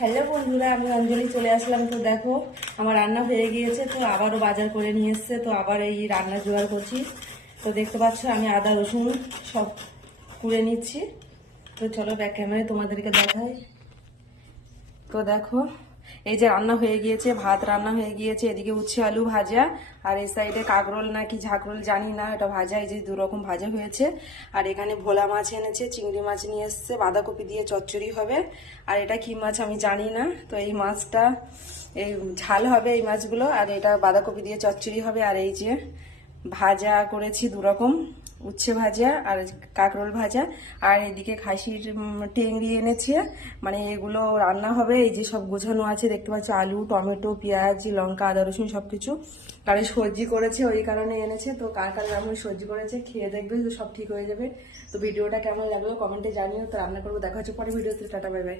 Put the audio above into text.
Hello বন্ধুরা, আমি অঞ্জলি চলে আসলাম। তো দেখো আমার রান্না হয়ে গিয়েছে, তো আবারও বাজার করে নিয়ে এসছে, তো আবার এই রান্না জোগাড় করছি। তো দেখতে পাচ্ছ আমি আদা রসুন সব কুড়ে নিচ্ছি। তো চলো ব্যাক ক্যামেরায় তোমাদেরকে দেখাই। তো দেখো এই যে রান্না হয়ে গিয়েছে, ভাত রান্না হয়ে গিয়েছে, এদিকে উচ্ছে আলু ভাজা, আর এই সাইডে কাকরোল নাকি ঝাঁকরোল জানি না, এটা ভাজা, এই যে দুরকম ভাজা হয়েছে। আর এখানে ভোলা মাছ এনেছে, চিংড়ি মাছ নিয়ে এসছে, বাঁধাকপি দিয়ে চচ্চড়ি হবে। আর এটা কি মাছ আমি জানি না, তো এই মাছটা এই ঝাল হবে এই মাছগুলো, আর এটা বাঁধাকপি দিয়ে চচ্চড়ি হবে। আর এই যে ভাজা করেছি দুরকম, উচ্ছে ভাজা আর কাঁকরোল ভাজা। আর এদিকে খাসির টেংরি এনেছে, মানে এগুলো রান্না হবে। এই যে সব গোছানো আছে দেখতে পাচ্ছ, আলু টমেটো পেঁয়াজ লঙ্কা আদা রসুন সবকিছু। কারণ সবজি করেছে ওই কারণে এনেছে। তো কার কার যেমন সবজি করেছে খেয়ে দেখবে, তো সব ঠিক হয়ে যাবে। তো ভিডিওটা কেমন লাগলো কমেন্টে জানিও। তো রান্না করবো, দেখা হচ্ছে পরে ভিডিওতে। Tata bye bye.